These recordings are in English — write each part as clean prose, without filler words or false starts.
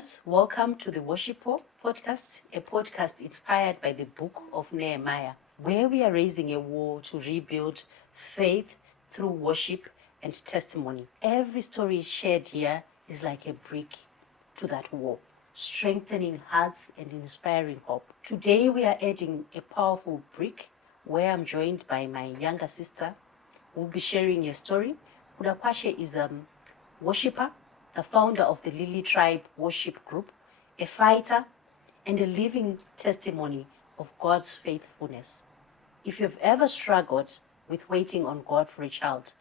viewers, welcome to the Worship Podcast, a podcast inspired by the book of Nehemiah, where we are raising a wall to rebuild faith through worship and testimony. Every story shared here is like a brick to that wall, strengthening hearts and inspiring hope. Today we are adding a powerful brick where I'm joined by my younger sister who will be sharing a story. Kudakwashe is a worshipper, the founder of the Lily Tribe Worship Group, a fighter, and a living testimony of God's faithfulness. If you've ever struggled with waiting on God for a child,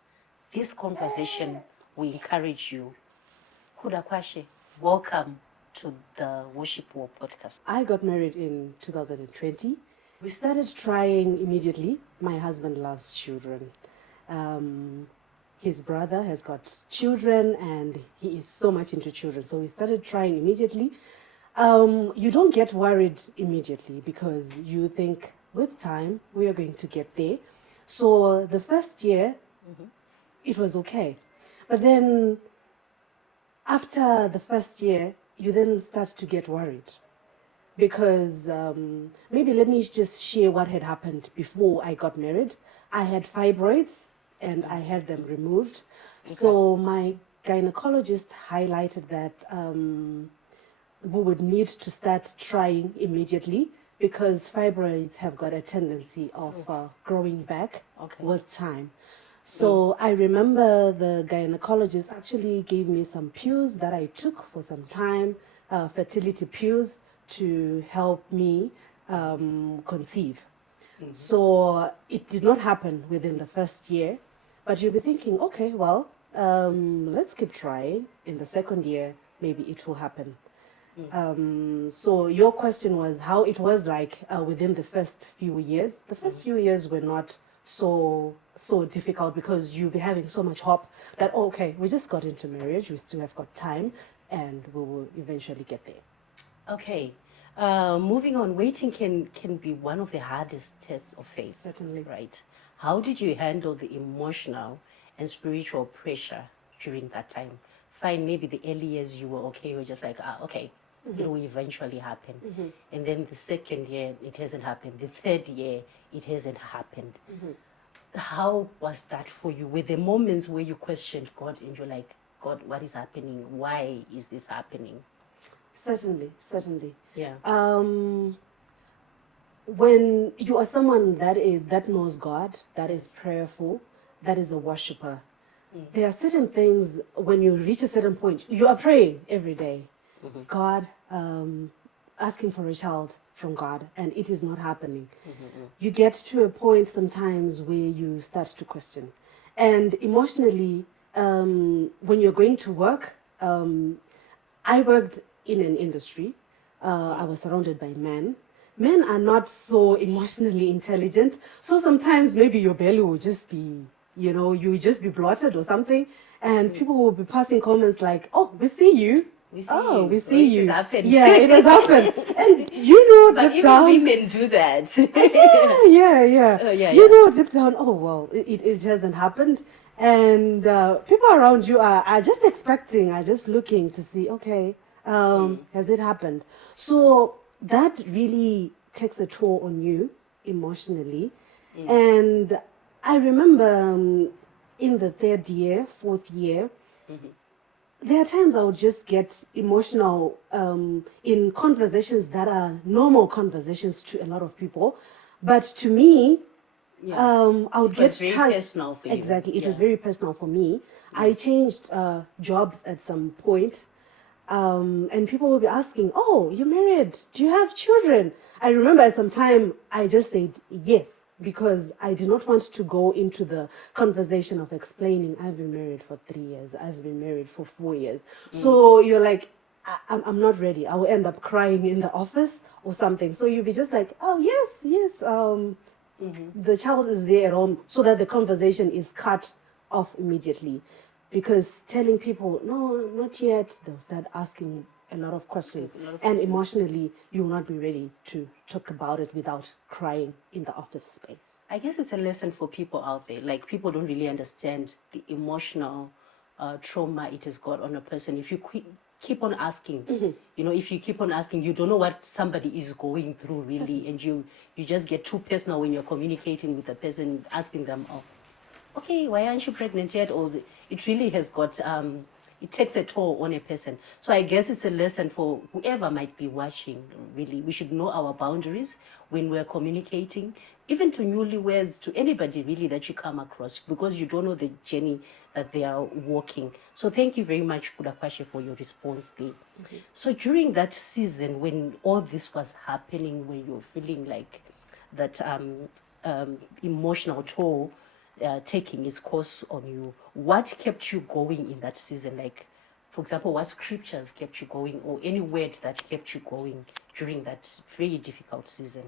this conversation will encourage you. Kudakwashe, welcome to the Worship War podcast. I got married in 2020. We started trying immediately. My husband loves children. His brother has got children and he is so much into children. So we started trying immediately. You don't get worried immediately because you think with time we are going to get there. So the first year, it was okay. But then after the first year, you then start to get worried. Because maybe let me just share what had happened before I got married. I had fibroids and I had them removed. Okay. So my gynecologist highlighted that we would need to start trying immediately because fibroids have got a tendency of growing back with time. So I remember the gynecologist actually gave me some pills that I took for some time, fertility pills, to help me conceive. So it did not happen within the first year, but you'll be thinking, okay, well, let's keep trying. In the second year, maybe it will happen. So your question was how it was like within the first few years. The first few years were not so difficult because you'll be having so much hope that, okay, we just got into marriage, we still have got time, and we will eventually get there. Okay. Moving on, waiting can be one of the hardest tests of faith. Certainly. Right. How did you handle the emotional and spiritual pressure during that time? Fine, maybe the early years you were okay, you were just like, okay, it will eventually happen. And then the second year, it hasn't happened. The third year, it hasn't happened. How was that for you? Were there moments where you questioned God and you're like, God, what is happening? Why is this happening? Certainly. Yeah. When you are someone that knows God, that is prayerful, that is a worshiper, there are certain things when you reach a certain point, you are praying every day. God, asking for a child from God, and it is not happening. You get to a point sometimes where you start to question. And emotionally, when you're going to work, I worked in an industry. I was surrounded by men. Men are not so emotionally intelligent. So sometimes maybe your belly will just be, you will just be bloated or something. And people will be passing comments like, oh, we see you. We see you. It has happened. Yeah, it has happened. And but deep down. Women do that. Yeah. Deep down, oh, well, it hasn't happened. And people around you are just expecting, are just looking to see, okay, has it happened? So that really takes a toll on you emotionally. And I remember in the third year, fourth year, there are times I would just get emotional in conversations that are normal conversations to a lot of people. But to me, I would get touched. Personal for you. Exactly. It was very personal for me. I changed jobs at some point. And people will be asking, oh, you're married. Do you have children? I remember at some time I just said yes, because I did not want to go into the conversation of explaining, I've been married for 3 years. I've been married for 4 years. So you're like, I'm not ready. I will end up crying in the office or something. So you'll be just like, oh, yes. The child is there at home, so that the conversation is cut off immediately. Because telling people, no, not yet, they'll start asking a lot of questions. And emotionally, you will not be ready to talk about it without crying in the office space. I guess it's a lesson for people out there. Like, people don't really understand the emotional trauma it has got on a person. If you keep on asking. You know, if you keep on asking, you don't know what somebody is going through really, Certainly. and you just get too personal when you're communicating with the person, asking them, oh, okay, why aren't you pregnant yet? Or it really has got, it takes a toll on a person. So I guess it's a lesson for whoever might be watching, really. We should know our boundaries when we're communicating, even to newlyweds, to anybody really that you come across, because you don't know the journey that they are walking. So thank you very much, Kudakwashe, for your response there. So during that season, when all this was happening, when you're feeling like that emotional toll taking its course on you, what kept you going in that season? Like, for example, what scriptures kept you going, or any word that kept you going during that very difficult season?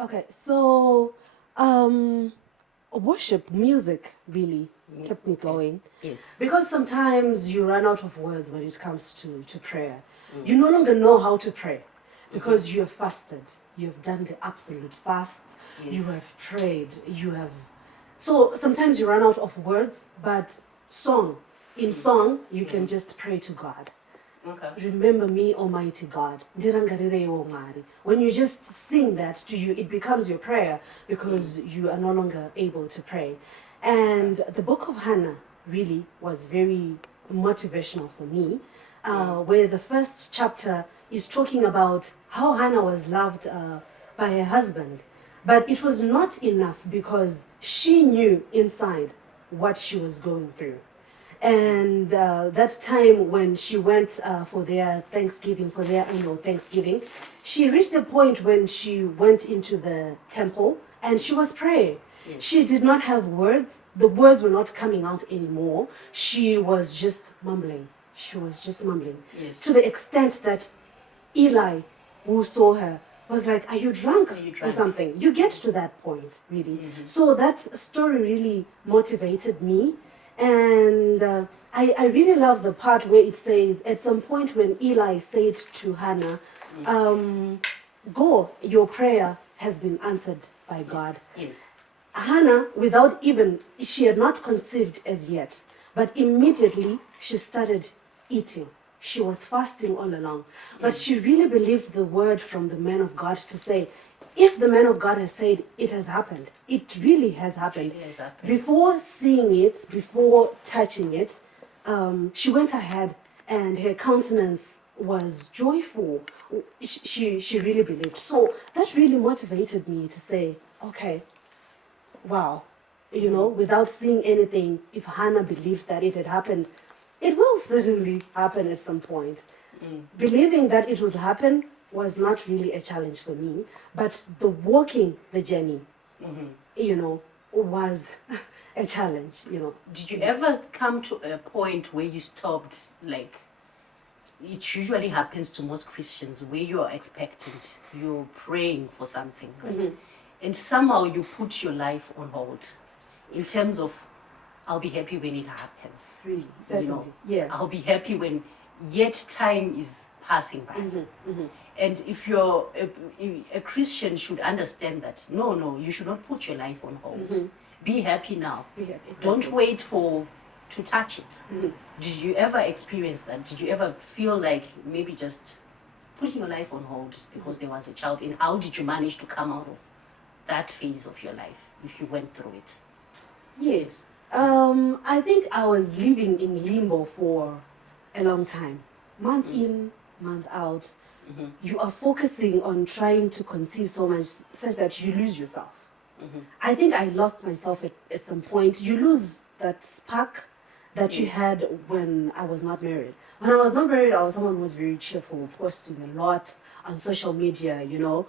Okay, so worship music really kept me going. Yes. Because sometimes you run out of words when it comes to prayer. You no longer know how to pray because you have fasted. You have done the absolute fast. You Yes. have prayed. You have. So sometimes you run out of words, but in song, you can just pray to God. Okay. Remember me, Almighty God. Ndirangarire iwe Mwari. When you just sing that to you, it becomes your prayer because you are no longer able to pray. And the book of Hannah really was very motivational for me, where the first chapter is talking about how Hannah was loved by her husband. But it was not enough because she knew inside what she was going through. And that time when she went for their Thanksgiving, for their annual Thanksgiving, she reached a point when she went into the temple and she was praying. Yes. She did not have words. The words were not coming out anymore. She was just mumbling. She was just mumbling. Yes. To the extent that Eli, who saw her, was like, are you drunk? Or something? You get to that point, really. So that story really motivated me. And I really love the part where it says, at some point when Eli said to Hannah, go, your prayer has been answered by God. Yes. Hannah, without even, she had not conceived as yet, but immediately she started eating. She was fasting all along. But she really believed the word from the man of God to say, if the man of God has said it has happened, it really has happened. It has happened. Before seeing it, before touching it, she went ahead and her countenance was joyful. She really believed. So that really motivated me to say, okay, wow, you know, without seeing anything, if Hannah believed that it had happened, it will certainly happen at some point. Believing that it would happen was not really a challenge for me, but the walking the journey, you know, was a challenge, you know. Did you ever come to a point where you stopped, like, it usually happens to most Christians, where you are expectant, you're praying for something, right? And somehow you put your life on hold in terms of, I'll be happy when it happens. Really, certainly, You know, yeah. I'll be happy when yet time is passing by. And if you're a Christian, should understand that no, you should not put your life on hold. Be happy now. Be happy, Don't exactly. wait to touch it. Did you ever experience that? Did you ever feel like maybe just putting your life on hold because there was a child? And how did you manage to come out of that phase of your life if you went through it? Yes. I think I was living in limbo for a long time. Month in, month out. You are focusing on trying to conceive so much such that you lose yourself. I think I lost myself at some point. You lose that spark that you had when I was not married. When I was not married, I was someone who was very cheerful, posting a lot on social media, you know.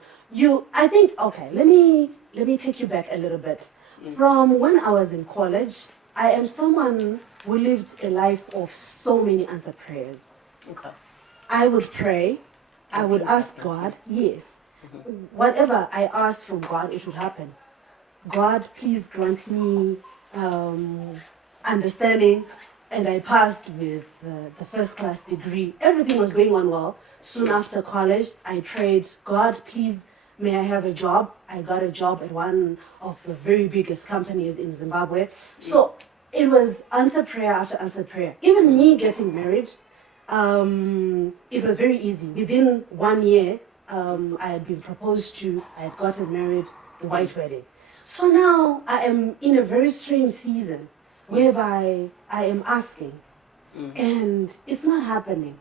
I think, okay, let me take you back a little bit. From when I was in college, I am someone who lived a life of so many answered prayers. Okay. I would pray, I would ask God, yes. Whatever I asked from God, it would happen. God, please grant me understanding. And I passed with the first class degree. Everything was going on well. Soon after college, I prayed, God, please, may I have a job? I got a job at one of the very biggest companies in Zimbabwe. So it was answered prayer after answered prayer. Even me getting married, it was very easy. Within 1 year, I had been proposed to, I had gotten married, the white wedding. So now I am in a very strange season whereby I am asking and it's not happening.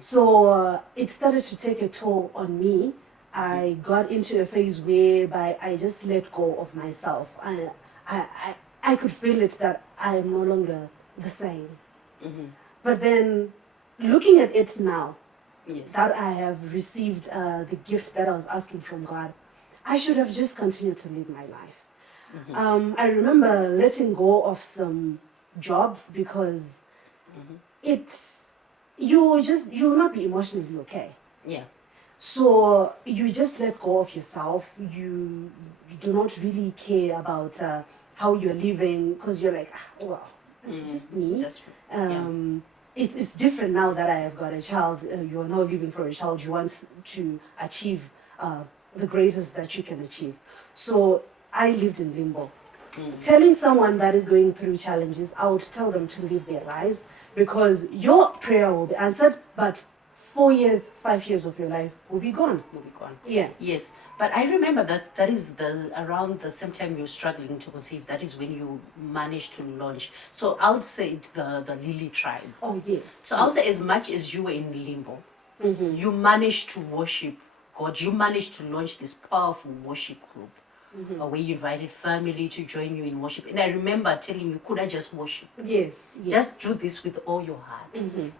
So it started to take a toll on me. I got into a phase whereby I just let go of myself. I could feel it that I am no longer the same. But then looking at it now, that I have received the gift that I was asking from God, I should have just continued to live my life. I remember letting go of some jobs because you will not be emotionally okay. Yeah. So you just let go of yourself. You do not really care about how you're living because you're like, well, it's just me. That's true. It's different now that I have got a child. You're not living for a child. You want to achieve the greatest that you can achieve. So I lived in limbo. Telling someone that is going through challenges, I would tell them to live their lives because your prayer will be answered, but 4 years, 5 years of your life will be gone. Will be gone. Yeah. Yes. But I remember that is around the same time you're struggling to conceive, that is when you managed to launch. So I would say the Lily tribe. Oh, yes. So I would say as much as you were in limbo, you managed to worship God. You managed to launch this powerful worship group. Where you invited family to join you in worship. And I remember telling you, could I just worship? Yes. Just do this with all your heart.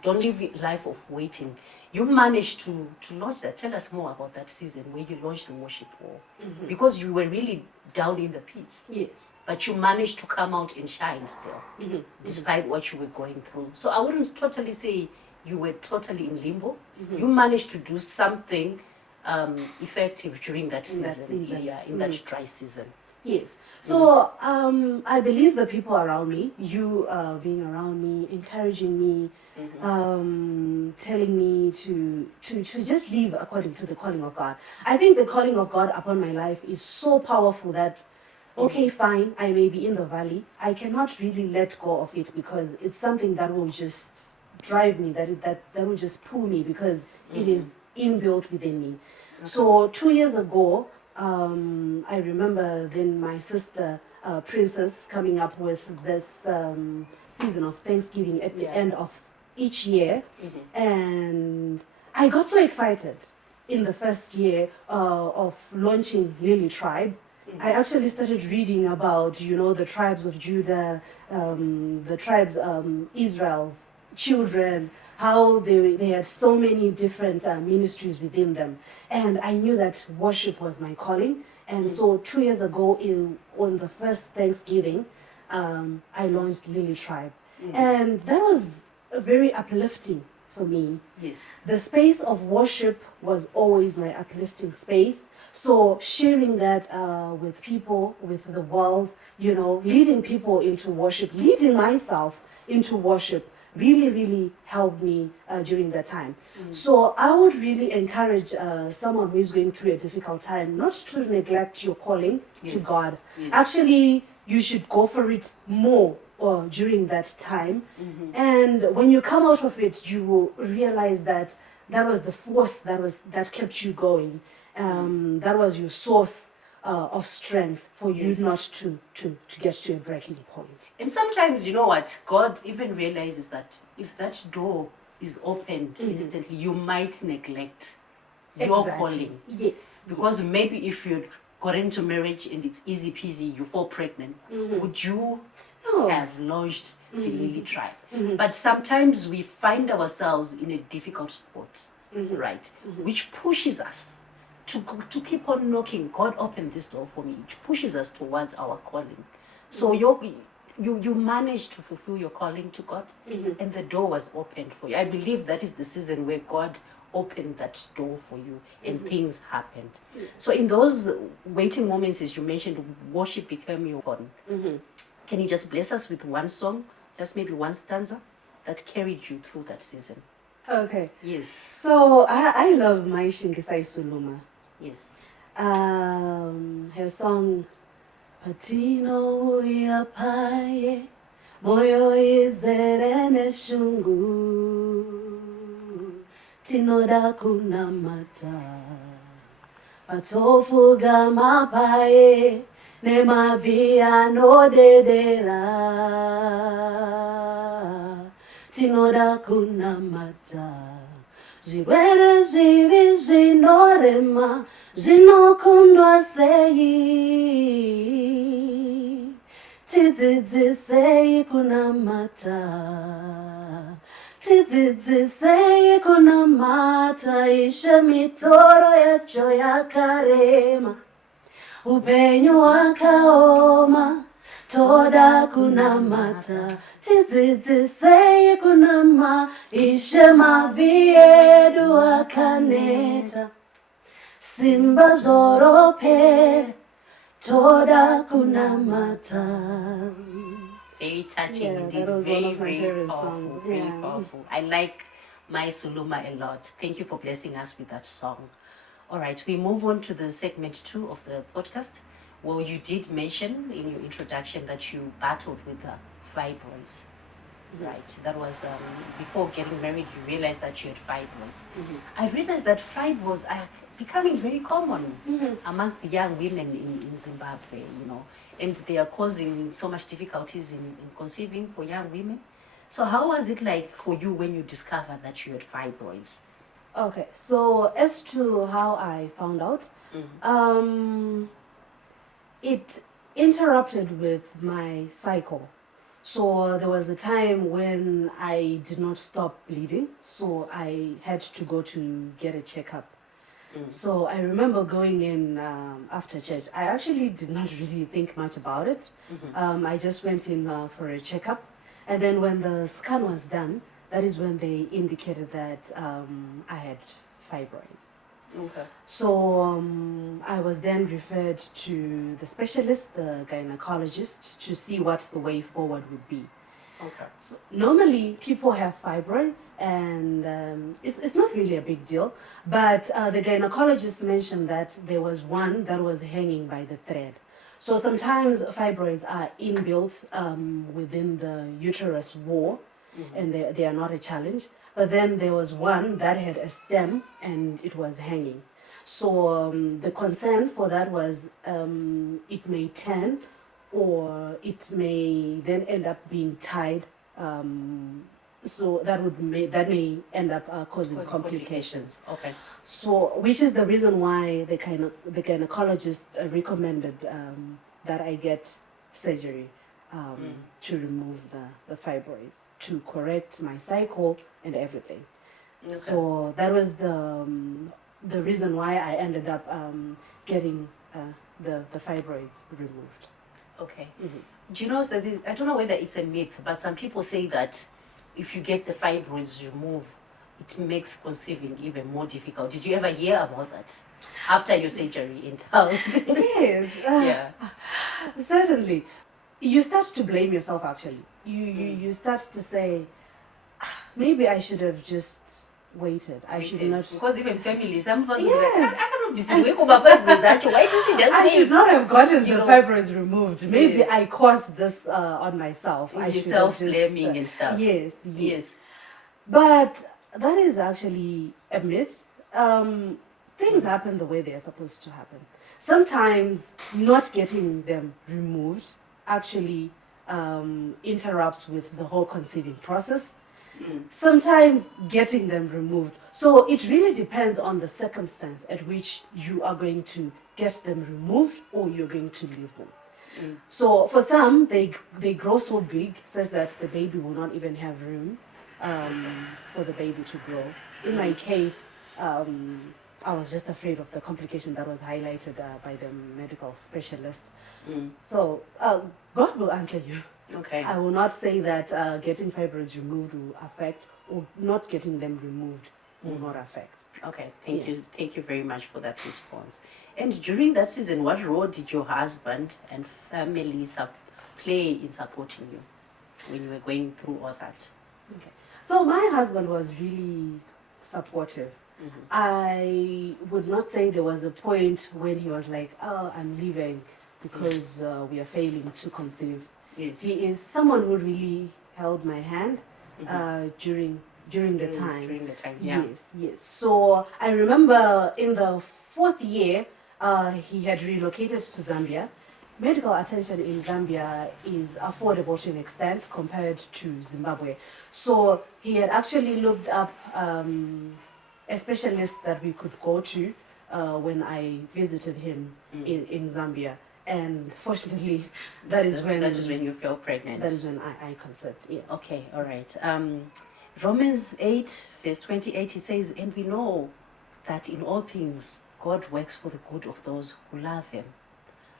Don't live a life of waiting. You managed to launch that. Tell us more about that season where you launched the worship hall. Because you were really down in the pits. Yes. But you managed to come out and shine still, despite what you were going through. So I wouldn't totally say you were totally in limbo. You managed to do something effective during that season. Yeah, in that dry season. Yes. So I believe the people around me, you being around me, encouraging me, telling me to just live according to the calling of God. I think the calling of God upon my life is so powerful that, okay, fine, I may be in the valley. I cannot really let go of it because it's something that will just drive me, that will just pull me because it is inbuilt within me. So 2 years ago, I remember then my sister Princess coming up with this season of Thanksgiving at the end of each year, and I got so excited in the first year of launching Lily Tribe. I actually started reading about, the tribes of Judah, the tribes, Israel's children, how they had so many different ministries within them. And I knew that worship was my calling. And so 2 years ago, on the first Thanksgiving, I launched Lily Tribe. And that was very uplifting for me. Yes. The space of worship was always my uplifting space. So sharing that with people, with the world, leading people into worship, leading myself into worship, really, really helped me during that time. So I would really encourage someone who is going through a difficult time not to neglect your calling to God. Yes. Actually, you should go for it more during that time. And when you come out of it, you will realize that that was the force that kept you going. That was your source of strength for you not to get to a breaking point. And sometimes, you know what, God even realizes that if that door is opened instantly, you might neglect your calling. Yes. Because maybe if you got into marriage and it's easy peasy, you fall pregnant, would you have launched the Lily Tribe? But sometimes we find ourselves in a difficult spot, right? Which pushes us to keep on knocking. God opened this door for me. It pushes us towards our calling. So you managed to fulfill your calling to God, and the door was opened for you. I believe that is the season where God opened that door for you, and things happened. So in those waiting moments, as you mentioned, worship became your calling. Can you just bless us with one song, just maybe one stanza, that carried you through that season? Okay. Yes. So I love Maishingisai Suluma. Yes. Her song, Patino Uyapaye, Moyo Izerene Shungu. tinoda kunamata atofuga mapaye nemabvi anodedera tinoda kunamata zvirwere zvivi zvinorema zvinokundwa sei tidzidzisei kunamata tidzidzisei kunamata ishe mitoro yacho yakarema upenyu hwakaoma toda kunamata tidzidzisei kunama ishe mabvi edu akaneta simba zoropera toda kunamata. Very touching Yeah, indeed. that was one of my Very favorite powerful. songs. Very Yeah. powerful. I like my Suluma a lot. Thank you for blessing us with that song. All right, we move on to the segment 2 of the podcast. Well, you did mention in your introduction that you battled with fibroids. Right, that was before getting married. You realized that you had fibroids. I've realized that fibroids are becoming very common amongst the young women in Zimbabwe, and they are causing so much difficulties in conceiving for young women. So how was it like for you when you discovered that you had fibroids? Okay, so as to how I found out, it interrupted with my cycle. So there was a time when I did not stop bleeding, so I had to go to get a checkup. So I remember going in after church. I actually did not really think much about it. I just went in for a checkup. And then when the scan was done, that is when they indicated that I had fibroids. Okay. So I was then referred to the specialist, the gynecologist, to see what the way forward would be. Okay. So normally people have fibroids and it's not really a big deal, but the gynecologist mentioned that there was one that was hanging by the thread. So sometimes fibroids are inbuilt within the uterus wall and they are not a challenge. But then there was one that had a stem and it was hanging. So the concern for that was it may turn or it may then end up being tied. So that may end up causing complications. Okay. So, which is the reason why the gynecologist recommended that I get surgery to remove the fibroids, to correct my cycle and everything. Okay. So that was the reason why I ended up getting the fibroids removed. Okay. Do you know that I don't know whether it's a myth, but some people say that if you get the fibroids removed, it makes conceiving even more difficult. Did you ever hear about that after your surgery in town? Yes. Yeah. Certainly. You start to blame yourself actually. You start to say, maybe I should have just waited. I should not. Because even families, some of us Yes. will be like, I cannot be sick with fibroids. Actually, why didn't she just I wait? should not have gotten You the know. fibroids removed. Maybe Yes. I caused this on myself. I should have just Self-blaming and stuff. Yes. But that is actually a myth. Things happen the way they are supposed to happen. Sometimes not getting them removed actually interrupts with the whole conceiving process. Sometimes getting them removed. So it really depends on the circumstance at which you are going to get them removed or you're going to leave them. So for some, they grow so big such that the baby will not even have room for the baby to grow. In my case, I was just afraid of the complication that was highlighted by the medical specialist. So God will answer you. Okay. I will not say that getting fibroids removed will affect, or not getting them removed will not affect. Okay, thank you very much for that response. And during that season, what role did your husband and family play in supporting you when you were going through all that? Okay. So my husband was really supportive. I would not say there was a point when he was like, oh, I'm leaving because we are failing to conceive. Yes. He is someone who really held my hand during during the time. During the time, yeah. Yes. So I remember in the 4th year, he had relocated to Zambia. Medical attention in Zambia is affordable to an extent compared to Zimbabwe. So he had actually looked up a specialist that we could go to when I visited him in Zambia. And fortunately, that is when you fell pregnant. That is when I conceived, yes. Okay, all right. Romans 8, verse 28, he says, and we know that in all things God works for the good of those who love him.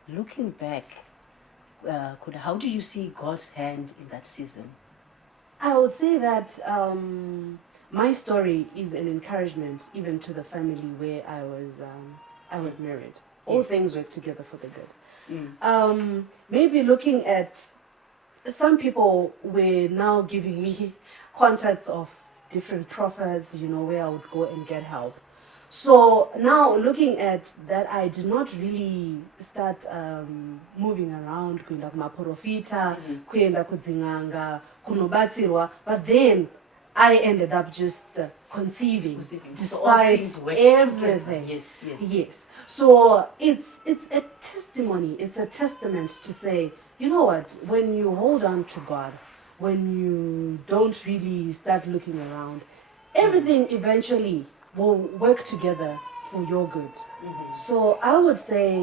Looking back, how do you see God's hand in that season? I would say that my story is an encouragement even to the family where I was married. All things work together for the good. Maybe looking at some people were now giving me contacts of different prophets, where I would go and get help. So now looking at that, I did not really start moving around, kuenda kumaprofita, kuenda kudzinganga, kunobatsirwa, but then I ended up just conceiving despite everything. Yes. So it's a testimony. It's a testament to say, you know what? When you hold on to God, when you don't really start looking around, everything eventually will work together for your good. So I would say,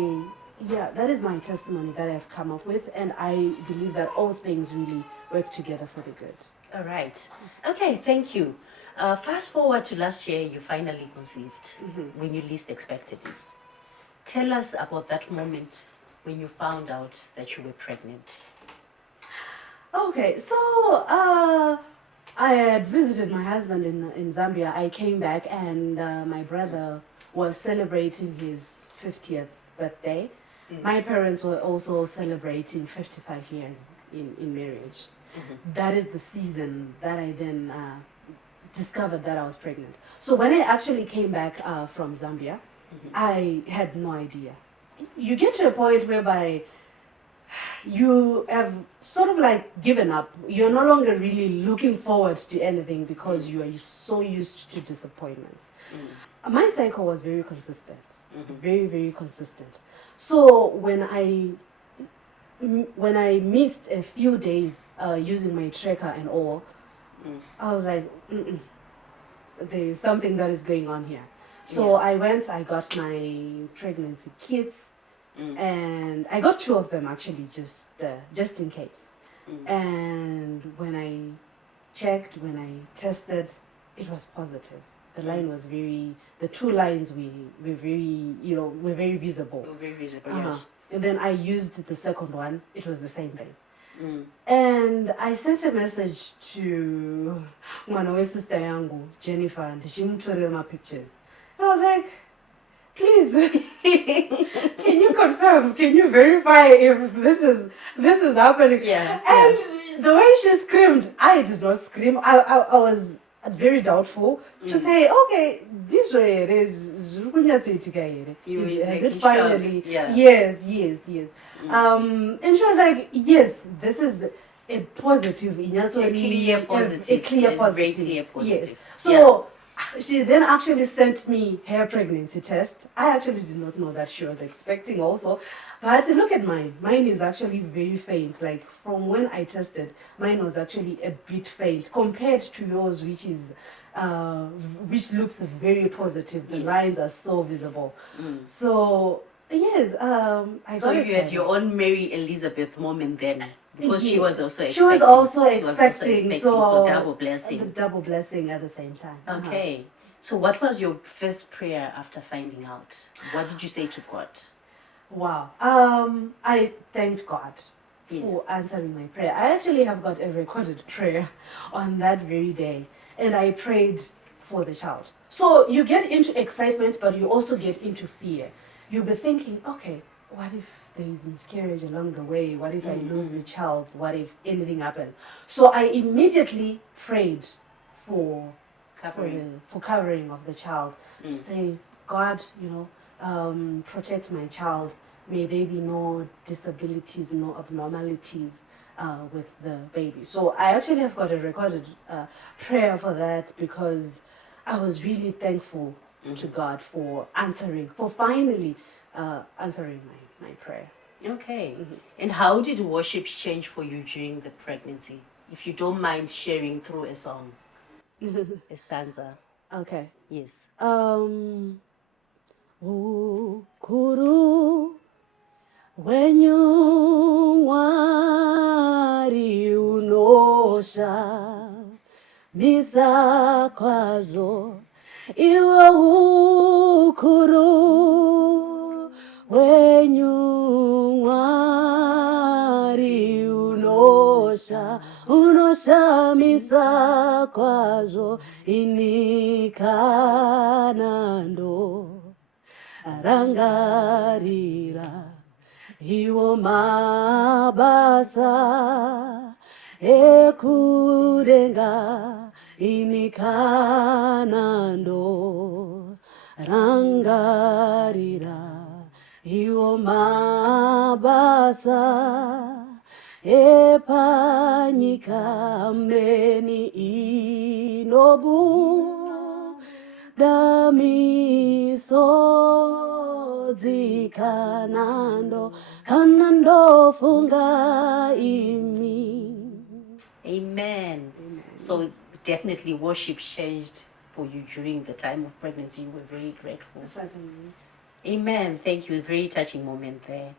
yeah, that is my testimony that I've come up with, and I believe that all things really work together for the good. All right. Okay, thank you. Fast forward to last year, you finally conceived when you least expected this. Tell us about that moment when you found out that you were pregnant. Okay, so I had visited my husband in Zambia. I came back and my brother was celebrating his 50th birthday. My parents were also celebrating 55 years in marriage. That is the season that I then discovered that I was pregnant. So when I actually came back from Zambia, I had no idea. You get to a point whereby you have sort of like given up. You're no longer really looking forward to anything because you are so used to disappointments. My cycle was very consistent, very, very consistent. So when I missed a few days using my tracker and all, I was like, there is something that is going on here. So I got my pregnancy kits, and I got 2 of them actually, just in case. And when I checked, when I tested, it was positive. The line was the 2 lines were very visible. Very visible, yes. And then I used the second one, it was the same thing. And I sent a message to my sister yangu, Jennifer, and ndichimutore my pictures. And I was like, please, can you confirm? Can you verify if this is happening? And the way she screamed, I did not scream. I was very doubtful to say, okay, this way it is. Has it finally? Yes. And she was like, yes, this is a positive. A clear positive. Very clear positive. Yes. So she then actually sent me her pregnancy test. I actually did not know that she was expecting also. But I had to look at mine. Mine is actually very faint. Like from when I tested, mine was actually a bit faint compared to yours, which looks very positive. The lines are so visible. So yes, I got So you excited. had your own Mary Elizabeth moment then, because she was also expecting. She was also expecting. So double blessing. The double blessing at the same time. Okay. So what was your first prayer after finding out? What did you say to God? Wow. I thanked God for answering my prayer. I actually have got a recorded prayer on that very day, and I prayed for the child. So you get into excitement, but you also get into fear. You'll be thinking, okay, what if there is miscarriage along the way? What if I lose the child? What if anything happens? So I immediately prayed for covering of the child. To say, God, protect my child. May there be no disabilities, no abnormalities. with the baby. So I actually have got a recorded prayer for that, because I was really thankful to God for finally answering my prayer. Okay. And how did worship change for you during the pregnancy? If you don't mind sharing through a song, a stanza. Okay. Yes. Ukuru wenyu Mwari unosha misa kwazo iwe ukuru wenyu Mwari unosha misa kwazo inikanando arangarira iwo mabasa ekudenga inikanando rangarira iwo mabasa epanyika meni inobu damiso kanando funga imi. Amen. So definitely worship changed for you during the time of pregnancy. You were very grateful. Certainly. Amen. Thank you. Very touching moment there.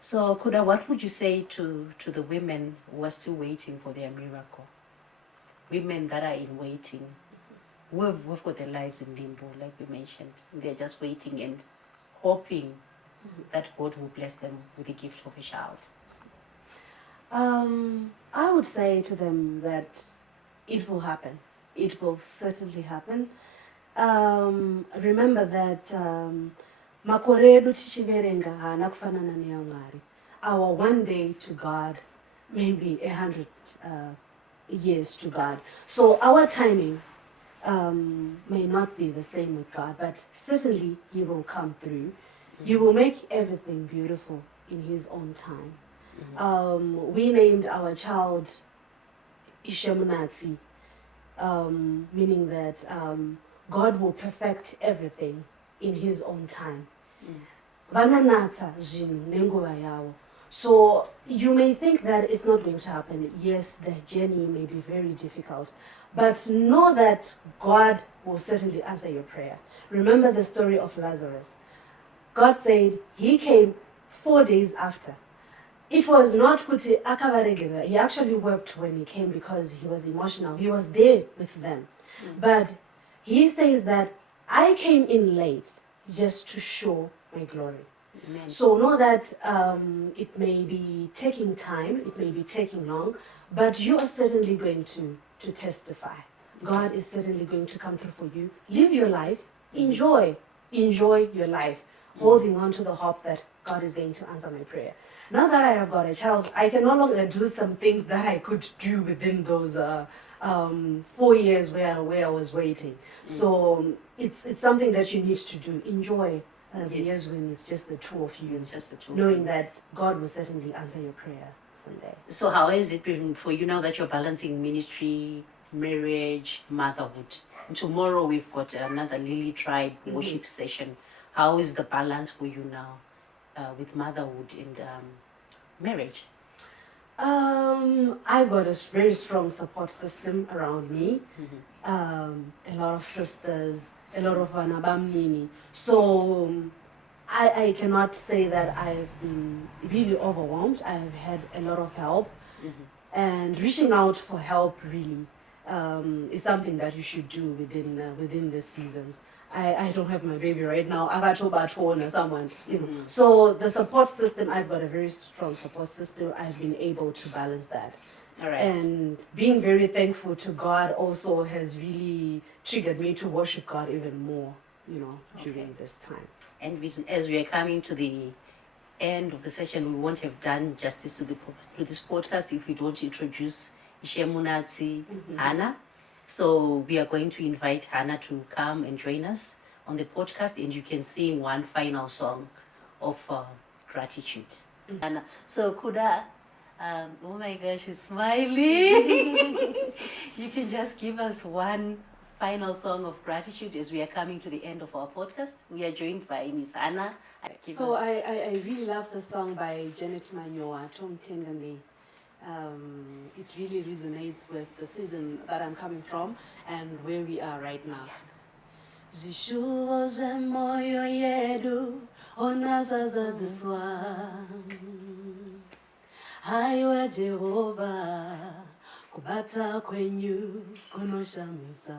So Kuda, what would you say to the women who are still waiting for their miracle? Women that are in waiting. We've got their lives in limbo, like we mentioned. They're just waiting and hoping that God will bless them with the gift of a child. I would say to them that it will happen. It will certainly happen. Remember that makore edu tichiverenga haana kufanana neyaMwari. Our one day to God may be 100 years to God. So our timing may not be the same with God, but certainly He will come through. He will make everything beautiful in His own time. We named our child Ishemunatsi, meaning that God will perfect everything in His own time. Vanonatsa zvinhu nenguva yavo. So you may think that it's not going to happen. Yes, the journey may be very difficult, but know that God will certainly answer your prayer. Remember the story of Lazarus. God said He came 4 days after. It was not kuti akavaregera. He actually wept when He came because He was emotional. He was there with them. But He says that I came in late just to show my glory. Amen. So know that it may be taking time, it may be taking long, but you are certainly going to testify. God is certainly going to come through for you. Live your life, enjoy your life, holding on to the hope that God is going to answer my prayer. Now that I have got a child, I can no longer do some things that I could do within those 4 years where I was waiting. So it's something that you need to do. Enjoy the years when it's just the two of you, Just the two. knowing that God will certainly answer your prayer someday. So how has it been for you now that you're balancing ministry, marriage, motherhood? And tomorrow we've got another Lily Tribe worship session. How is the balance for you now with motherhood and marriage? I've got a very strong support system around me. A lot of sisters, a lot of vanabamnini. So I cannot say that I've been really overwhelmed. I've had a lot of help, and reaching out for help really is something that you should do within the seasons. I don't have my baby right now. I've had to or someone, So the support system, I've got a very strong support system. I've been able to balance that. All right. And being very thankful to God also has really triggered me to worship God even more, during this time. And as we are coming to the end of the session, we won't have done justice to this podcast if we don't introduce Ishemunatsi Hannah. So we are going to invite Hannah to come and join us on the podcast, and you can sing one final song of gratitude. Hannah. So Kuda, Oh my gosh, she's smiling. You can just give us one final song of gratitude as we are coming to the end of our podcast. We are joined by Miss Hannah. So I really love the song by Janet Manyoa, Tom Tender Me. It really resonates with the season that I'm coming from and where we are right now. Zishuvo zemoyo yedu onazazaziswa Haiwe Jehova kubata kwenyu kunoshamisa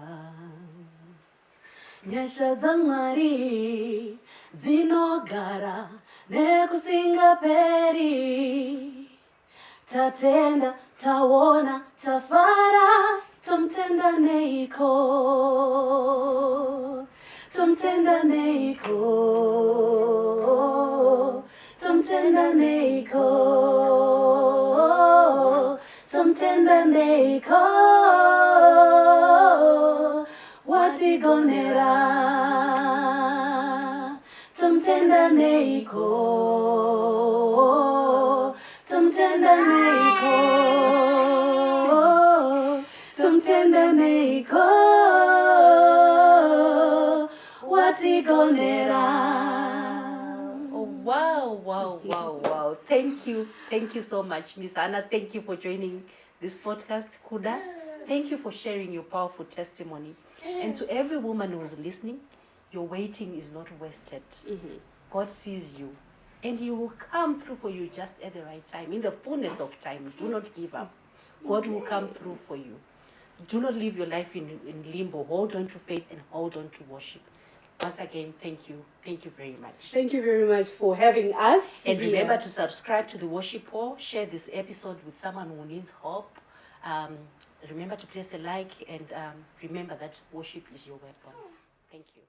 Nyasha za Mwari zinogara nekusinga peri Tatenda, tawona, tafara, tumtenda neiko Tumtenda neiko Tumtenda neiko Tumtenda neiko Watigonera Tumtenda neiko Tumtenda neiko Tumtenda neiko Watigonera. Oh, wow. Thank you so much, Miss Hannah. Thank you for joining this podcast, Kuda. Thank you for sharing your powerful testimony. And to every woman who's listening, your waiting is not wasted. God sees you, and He will come through for you just at the right time, in the fullness of time. Do not give up. God will come through for you. Do not live your life in limbo. Hold on to faith and hold on to worship. Once again, thank you. Thank you very much. Thank you very much for having us. And remember to subscribe to the Worship Hall. Share this episode with someone who needs help. Remember to place a like, and remember that worship is your weapon. Thank you.